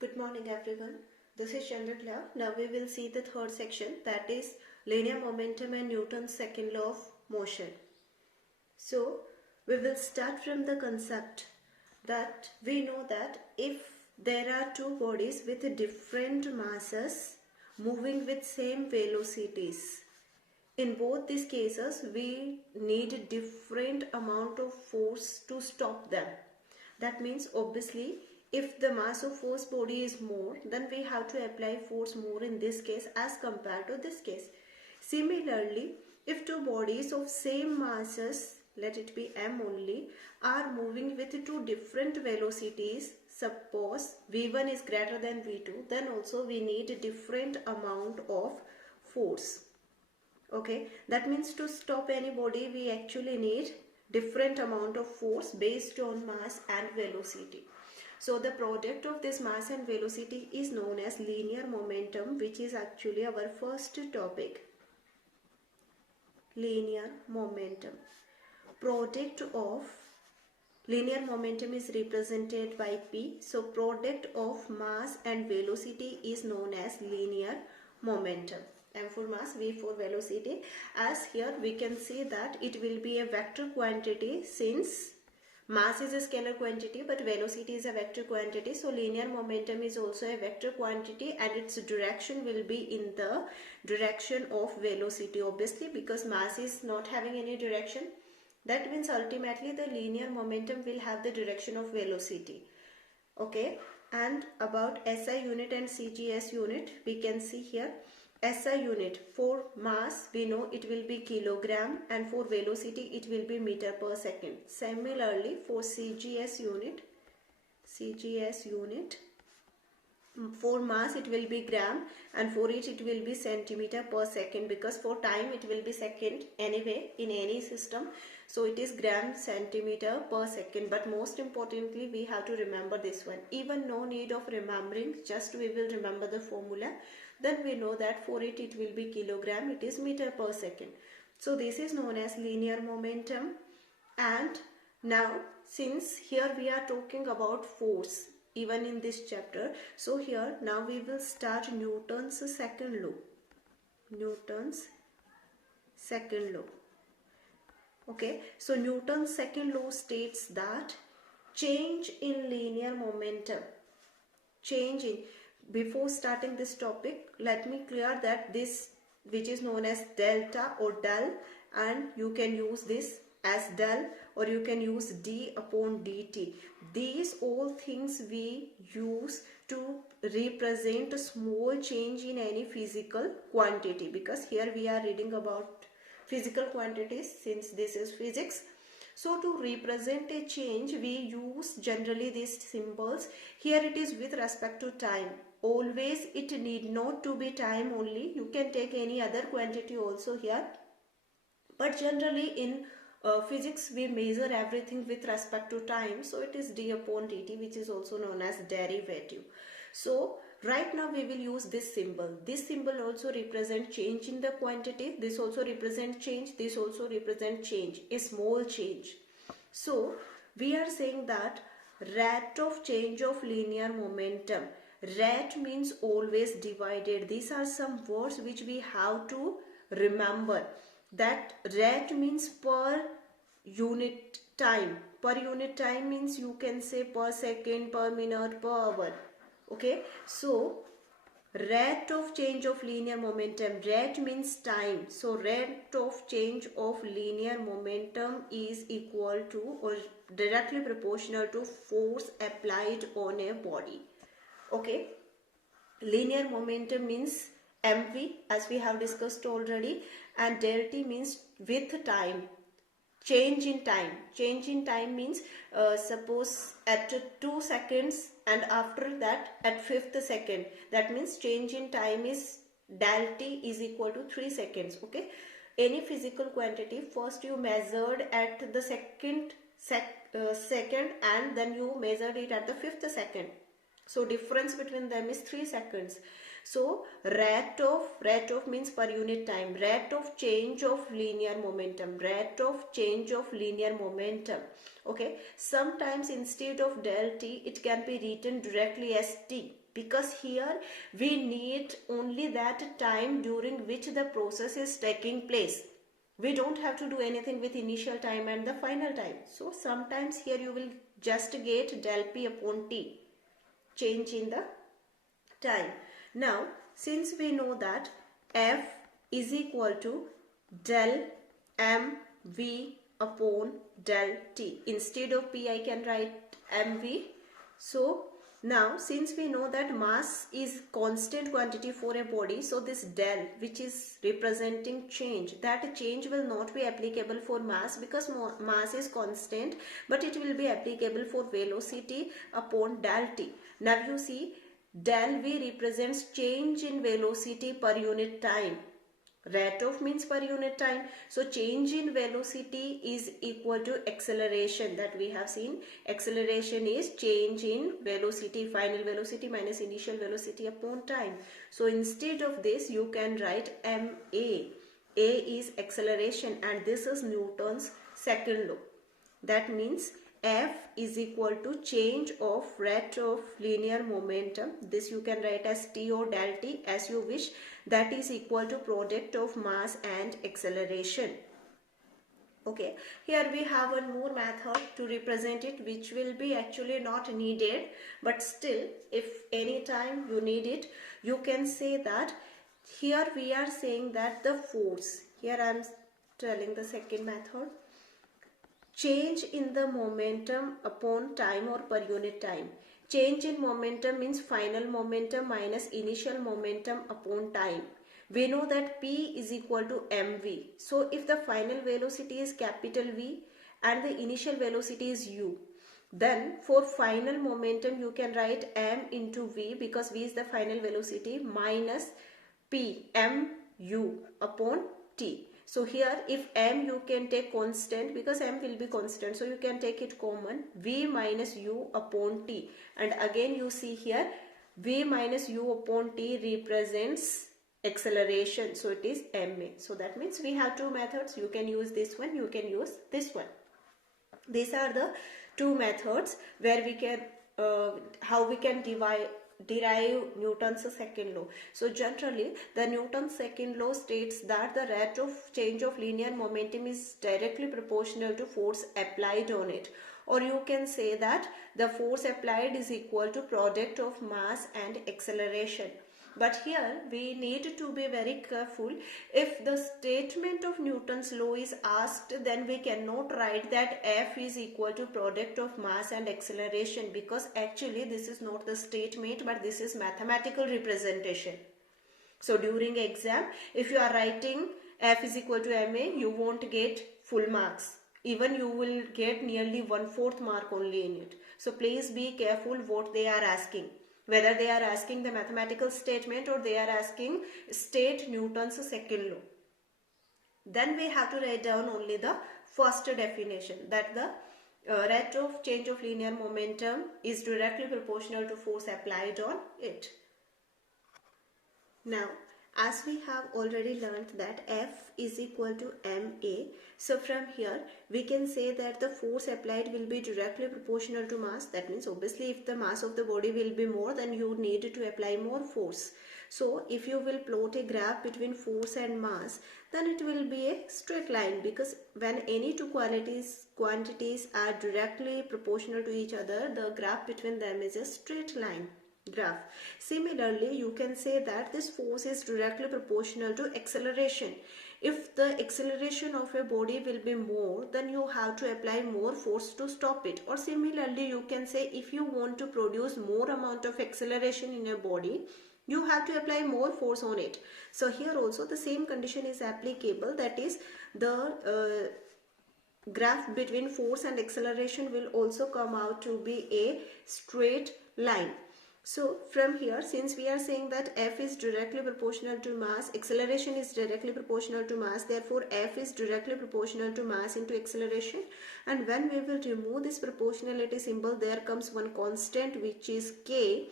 Good morning everyone. This is Chandra. Now we will see the third section, that is linear momentum and Newton's second law of motion. So we will start from the concept that we know that if there are two bodies with different masses moving with same velocities, in both these cases we need different amount of force to stop them. That means obviously if the mass of first body is more, then we have to apply force more in this case as compared to this case. Similarly, if two bodies of same masses, let it be m only, are moving with two different velocities, suppose v1 is greater than v2, then also we need a different amount of force. Okay, that means to stop any body we actually need different amount of force based on mass and velocity. So the product of this mass and velocity is known as linear momentum, which is actually our first topic. Linear momentum. Product of linear momentum is represented by P. So product of mass and velocity is known as linear momentum. M for mass, V for velocity. As here we can see that it will be a vector quantity, since mass is a scalar quantity but velocity is a vector quantity. So linear momentum is also a vector quantity and its direction will be in the direction of velocity, obviously, because mass is not having any direction. That means ultimately the linear momentum will have the direction of velocity. Okay, and about SI unit and CGS unit, we can see here. SI unit, for mass we know it will be kilogram, and for velocity it will be meter per second. Similarly for CGS unit, for mass it will be gram, and for it will be centimeter per second, because for time it will be second anyway in any system. So it is gram centimeter per second. But most importantly we have to remember this one. Even no need of remembering, just we will remember the formula. Then we know that for it will be kilogram, it is meter per second. So this is known as linear momentum. And now since here we are talking about force even in this chapter, so here now we will start Newton's second law. Newton's second law. Okay, so Newton's second law states that change in linear momentum, before starting this topic, let me clear that this, which is known as delta or del, and you can use this as del or you can use d upon dt. These all things we use to represent a small change in any physical quantity, because here we are reading about physical quantities since this is physics. So to represent a change we use generally these symbols. Here it is with respect to time. Always it need not to be time only, you can take any other quantity also here, but generally in physics we measure everything with respect to time. So it is d upon dt, which is also known as derivative. So right now we will use this symbol. This symbol also represents change in the quantity, this also represents change, this also represents change, a small change. So we are saying that rate of change of linear momentum. Rate means always divided. These are some words which we have to remember. That rate means per unit time. Per unit time means you can say per second, per minute, per hour. Okay, so rate of change of linear momentum. Rate means time. So rate of change of linear momentum is equal to or directly proportional to force applied on a body. Okay, linear momentum means mv, as we have discussed already, and del t means with time, change in time. Change in time means suppose at 2 seconds and after that at 5th second, that means change in time is del t is equal to 3 seconds. Okay, any physical quantity, first you measured at the second and then you measured it at the 5th second. So difference between them is 3 seconds. So rate of means per unit time, rate of change of linear momentum, rate of change of linear momentum. Okay, sometimes instead of del t it can be written directly as t, because here we need only that time during which the process is taking place. We don't have to do anything with initial time and the final time. So sometimes here you will just get del p upon t, change in the time. Now since we know that F is equal to del mv upon del t, instead of p I can write mv. So now since we know that mass is constant quantity for a body, so this del which is representing change, that change will not be applicable for mass because mass is constant, but it will be applicable for velocity upon del t. Now you see del v represents change in velocity per unit time. Rate of means per unit time. So change in velocity is equal to acceleration, that we have seen. Acceleration is change in velocity, final velocity minus initial velocity upon time. So instead of this you can write ma. A is acceleration and this is Newton's second law. That means F is equal to change of rate of linear momentum. This you can write as t or del t as you wish. That is equal to product of mass and acceleration. Okay, here we have one more method to represent it, which will be actually not needed, but still if any time you need it, you can say that here we are saying that the force, here I am telling the second method, change in the momentum upon time or per unit time. Change in momentum means final momentum minus initial momentum upon time. We know that P is equal to mv. So if the final velocity is capital V and the initial velocity is u, then for final momentum you can write m into v, because v is the final velocity, minus p mu upon t. So here if m you can take constant, because m will be constant, so you can take it common, v minus u upon t. And again you see here v minus u upon t represents acceleration, so it is ma. So that means we have two methods. You can use this one, you can use this one. These are the two methods where we can how we can derive Newton's second law. So generally the Newton's second law states that the rate of change of linear momentum is directly proportional to force applied on it, or you can say that the force applied is equal to product of mass and acceleration. But here we need to be very careful. If the statement of Newton's law is asked, then we cannot write that F is equal to product of mass and acceleration, because actually this is not the statement, but this is mathematical representation. So during exam, if you are writing F is equal to ma, you won't get full marks. Even you will get nearly 1/4 mark only in it. So please be careful what they are asking. Whether they are asking the mathematical statement or they are asking state Newton's second law. Then we have to write down only the first definition, that the rate of change of linear momentum is directly proportional to force applied on it. Now, as we have already learned that F is equal to ma, so from here we can say that the force applied will be directly proportional to mass. That means obviously if the mass of the body will be more, then you need to apply more force. So if you will plot a graph between force and mass, then it will be a straight line, because when any two quantities are directly proportional to each other, the graph between them is a straight line graph. Similarly, you can say that this force is directly proportional to acceleration. If the acceleration of a body will be more, then you have to apply more force to stop it. Or similarly, you can say if you want to produce more amount of acceleration in a body, you have to apply more force on it. So here also the same condition is applicable, that is the graph between force and acceleration will also come out to be a straight line. So from here, since we are saying that F is directly proportional to mass, acceleration is directly proportional to mass, therefore F is directly proportional to mass into acceleration. And when we will remove this proportionality symbol, there comes one constant which is K,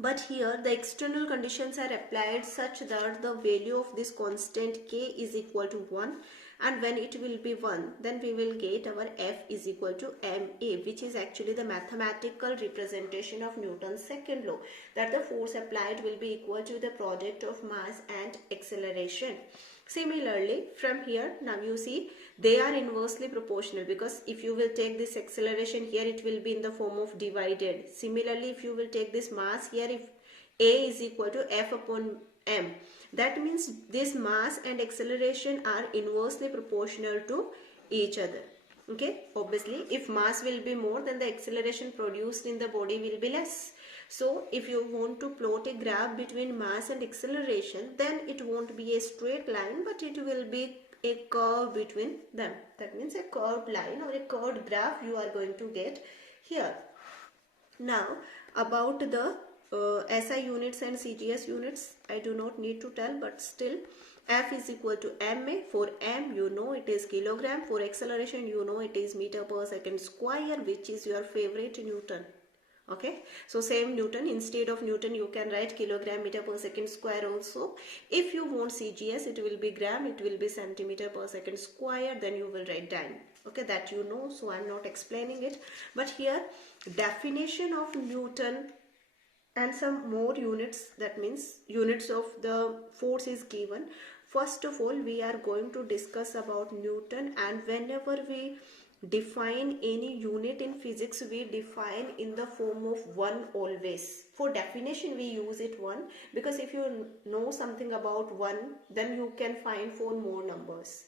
But here the external conditions are applied such that the value of this constant k is equal to 1, and when it will be 1, then we will get our F is equal to ma, which is actually the mathematical representation of Newton's second law, that the force applied will be equal to the product of mass and acceleration. Similarly, from here, now you see they are inversely proportional, because if you will take this acceleration here, it will be in the form of divided. Similarly, if you will take this mass here, if A is equal to F upon m, that means this mass and acceleration are inversely proportional to each other. Okay, obviously if mass will be more, then the acceleration produced in the body will be less. So if you want to plot a graph between mass and acceleration, then it won't be a straight line, but it will be a curve between them. That means a curved line or a curved graph you are going to get here. Now about the SI units and CGS units, I do not need to tell, but still F is equal to ma. For m you know it is kilogram. For acceleration you know it is meter per second square, which is your favorite Newton. Okay, so same Newton, instead of Newton you can write kilogram meter per second square also. If you want CGS, it will be gram, it will be centimeter per second square, then you will write dyne. Okay, that you know, so I'm not explaining it. But here definition of Newton and some more units, that means units of the force is given. First of all, we are going to discuss about Newton, and whenever we define any unit in physics, we define in the form of 1 always. For definition we use it 1, because if you know something about 1, then you can find 4 more numbers.